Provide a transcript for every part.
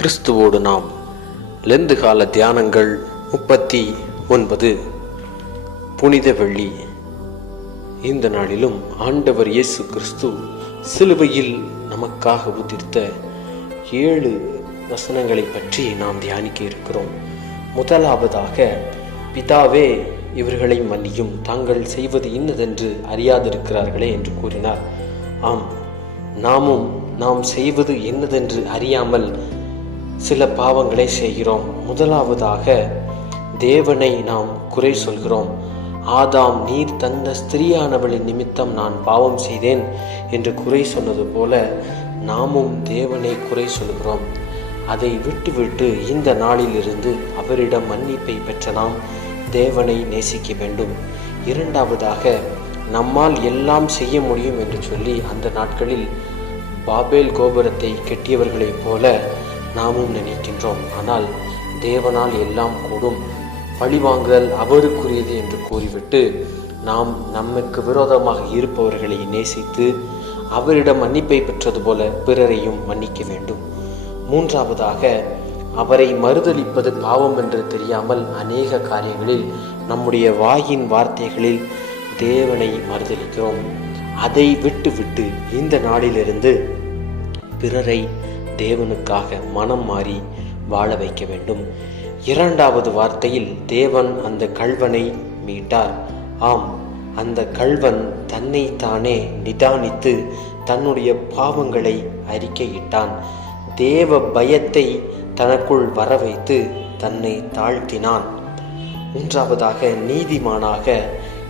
கிறிஸ்துவோடு நாம் லெந்து கால தியானங்கள் முப்பத்தி ஒன்பது. புனித வெள்ளி. இந்த நாளிலும் ஆண்டவர் இயேசு கிறிஸ்து சிலுவையில் நமக்காக உதிர்த்த ஏழு வசனங்களை பற்றி நாம் தியானிக்க இருக்கிறோம். முதலாவதாக பிதாவே இவர்களை மன்னியும். தாங்கள் செய்வது இன்னதென்று அறியாதிருக்கிறார்களே என்று கூறினார். ஆம் நாமும் நாம் செய்வது என்னதென்று அறியாமல் சில பாவங்களை செய்கிறோம். முதலாவதாக தேவனை நாம் குறை சொல்கிறோம். ஆதாம் நீர் தந்த ஸ்திரீயானவளின் நிமித்தம் நான் பாவம் செய்தேன் என்று குறை சொன்னது போல நாமும் தேவனை குறை சொல்கிறோம். அதை விட்டுவிட்டு இந்த நாளிலிருந்து அவரிடம் மன்னிப்பை பெற்ற நாம் தேவனை நேசிக்க வேண்டும். இரண்டாவதாக நம்மால் எல்லாம் செய்ய முடியும் என்று சொல்லி அந்த நாட்களில் பாபேல் கோபுரத்தை கெட்டியவர்களைப் போல நாமும் நினைக்கின்றோம். ஆனால் தேவனால் எல்லாம் கூடும். பழிவாங்குதல் அவருக்குரியது என்று கூறிவிட்டு நாம் நமக்கு விரோதமாக இருப்பவர்களை நேசித்து அவரிடம் மன்னிப்பை பெற்றது போல பிறரையும் மன்னிக்க வேண்டும். மூன்றாவதாக அவரை மறுதலிப்பது பாவம் என்று தெரியாமல் அநேக காரியங்களில் நம்முடைய வாயின் வார்த்தைகளில் தேவனை மறுதலிக்கிறோம். அதை விட்டு விட்டு இந்த நாளிலிருந்து பிறரை தேவனுக்காக மனம் மாறி வாழ வைக்க வேண்டும். இரண்டாவது வார்த்தையில் தேவன் அந்த கல்வனை மீட்டார். ஆம் அந்த கல்வன் தன்னை தானே நிதானித்து தன்னுடைய பாவங்களை அறிக்கையிட்டான். தேவ பயத்தை தனக்குள் வர வைத்து தன்னை தாழ்த்தினான். மூன்றாவதாக நீதிமானாக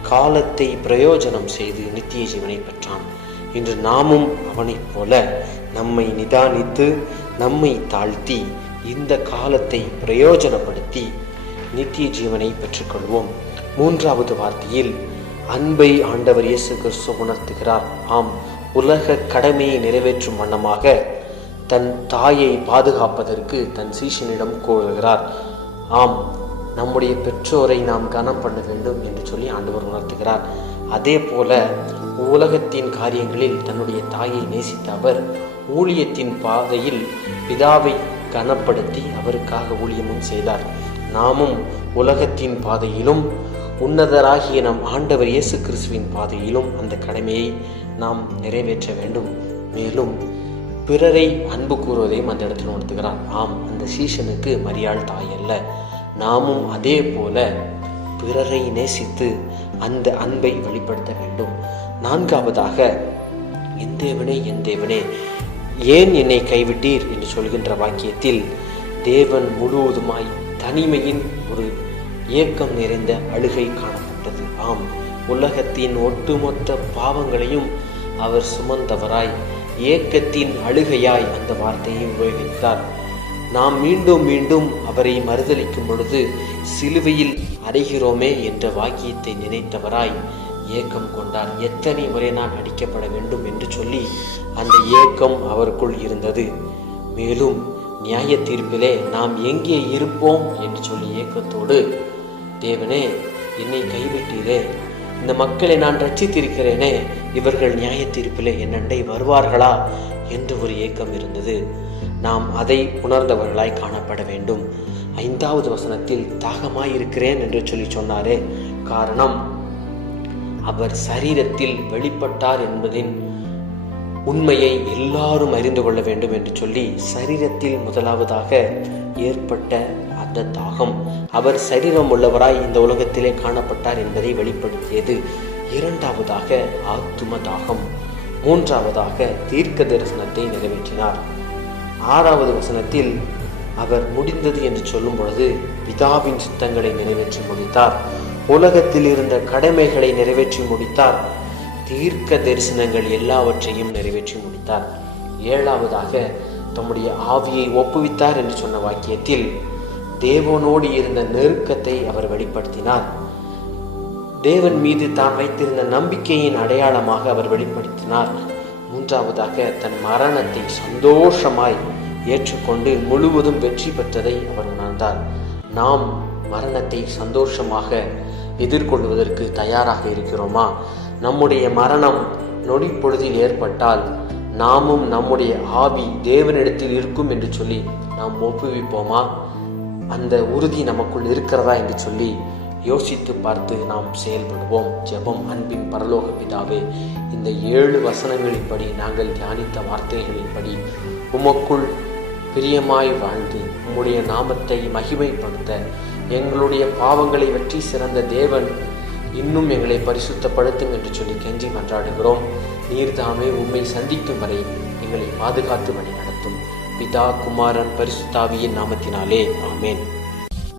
காலத்தை பிரயோஜனம் செய்து நித்திய ஜீவனை பெற்றான். இன்று நாமும் அவனைப் போல நம்மை நிதானித்து நம்மை தாழ்த்தி இந்த காலத்தை பிரயோஜனப்படுத்தி நித்திய ஜீவனை பெற்றுக்கொள்வோம். மூன்றாவது வார்த்தையில் அன்பை ஆண்டவர் இயேசு கிறிஸ்து உணர்த்துகிறார். ஆம் உலக கடமையை நிறைவேற்றும் வண்ணமாக தன் தாயை பாதுகாப்பதற்கு தன் சீஷனிடம் கோருகிறார் ஆம் நம்முடைய பெற்றோரை நாம் கனம் பண்ண வேண்டும் என்று சொல்லி ஆண்டவர் உணர்த்துகிறார். அதே போல உலகத்தின் காரியங்களில் தன்னுடைய தாயை நேசித்த அவர் ஊழியத்தின் பாதையில் பிதாவை கனப்படுத்தி அவருக்காக ஊழியமும் செய்தார். நாமும் உலகத்தின் பாதையிலும் உன்னதராகிய நம் ஆண்டவர் இயேசு கிறிஸ்துவின் பாதையிலும் அந்த கடமையை நாம் நிறைவேற்ற வேண்டும். மேலும் பிறரை அன்பு கூறுவதையும் அந்த இடத்தில் உணர்த்துகிறார். ஆம் அந்த சீஷனுக்கு மரியாள் தாய் அல்ல. நாமும் அதே போல பிறரை நேசித்து அந்த அன்பை வெளிப்படுத்த வேண்டும். நான்காவதாக என் தேவனே என் தேவனே ஏன் என்னை கைவிட்டீர்? என்று சொல்கின்ற வாக்கியத்தில் தேவன் முழுவதுமாய் தனிமையின் ஒரு ஏக்கம் நிறைந்த அழுகை காணப்பட்டது. ஆம் உலகத்தின் ஒட்டுமொத்த பாவங்களையும் அவர் சுமந்தவராய் ஏக்கத்தின் அழுகையாய் அந்த வார்த்தையை உபயோகித்தார். நாம் மீண்டும் மீண்டும் அவரை மறுதளிக்கும் பொழுது சிலுவையில் அடைகிறோமே என்ற வாக்கியத்தை நினைத்தவராய் ஏக்கம் கொண்டார் எத்தனை முறை நான் அடிக்கப்பட வேண்டும் என்று சொல்லி அந்த ஏக்கம் அவருக்குள் இருந்தது. மேலும் நியாய தீர்ப்பிலே நாம் எங்கே இருப்போம் என்று சொல்லி ஏக்கத்தோடு தேவனே என்னை கைவிட்டீரே. இந்த மக்களை நான் ரட்சித்திருக்கிறேனே. இவர்கள் நியாய தீர்ப்பிலே என்னண்டை வருவார்களா? என்று ஒரு ஏக்கம் இருந்தது. நாம் அதை உணர்ந்தவர்களாய் காணப்பட வேண்டும். ஐந்தாவது வசனத்தில் தாகமாயிருக்கிறேன் என்று சொல்லி சொன்னாரே. காரணம் அவர் சரீரத்தில் வெளிப்பட்டார் என்பதின் உண்மையை எல்லாரும் அறிந்து கொள்ள வேண்டும் என்று சொல்லி சரீரத்தில் முதலாவதாக ஏற்பட்ட அந்த தாகம். அவர் சரீரம் உள்ளவராய் இந்த உலகத்திலே காணப்பட்டார் என்பதை வெளிப்படுத்தியது இரண்டாவதாக ஆத்தும தாகம். மூன்றாவதாக தீர்க்க தரிசனத்தை நிறைவேற்றினார். ஆறாவது வசனத்தில் அவர் முடிந்தது என்று சொல்லும் பொழுது பிதாவின் சித்தங்களை நிறைவேற்றி முடித்தார். உலகத்தில் இருந்த கடமைகளை நிறைவேற்றி முடித்தார். தீர்க்க தரிசனங்கள் எல்லாவற்றையும் நிறைவேற்றி முடித்தார். ஏழாவதாக தம்முடைய ஆவியை ஒப்புவித்தார் என்று சொன்ன வாக்கியத்தில் தேவனோடு இருந்த நெருக்கத்தை அவர் வெளிப்படுத்தினார். தேவன் மீது தான் வைத்திருந்த நம்பிக்கையின் அடையாளமாக அவர் வெளிப்படுத்தினார். மூன்றாவதாக தன் மரணத்தை சந்தோஷமாய் ஏற்றுக்கொண்டு முழுவதும் வெற்றி பெற்றதை அவர் உணர்ந்தார். நாம் மரணத்தை சந்தோஷமாக எதிர்கொள்வதற்கு தயாராக இருக்கிறோமா? நம்முடைய மரணம் நொடி பொழுதில் ஏற்பட்டால் நாமும் நம்முடைய ஆவி தேவனிடத்தில் இருக்கும் என்று சொல்லி நாம் ஒப்புவிப்போமா? அந்த உறுதி நமக்குள் இருக்கிறதா என்று சொல்லி யோசித்து பார்த்து நாம் செயல்படுவோம். ஜெபம் அன்பின் பரலோக பிதாவே இந்த ஏழு வசனங்களின்படி நாங்கள் தியானித்த வார்த்தைகளின்படி உமக்குள் பிரியமாய் வாழ்ந்து உம்முடைய நாமத்தை மகிமைப்படுத்த எங்களுடைய பாவங்களை வெற்றி சிறந்த தேவன் இன்னும் எங்களை பரிசுத்தப்படுத்தும் என்று சொல்லி கெஞ்சி மன்றாடுகிறோம். நீர்தாமே உம்மை சந்திக்கும் வரை எங்களை பாதுகாத்து வழி நடத்தும் பிதா குமாரன் பரிசுத்தாவியின் நாமத்தினாலே. ஆமேன்.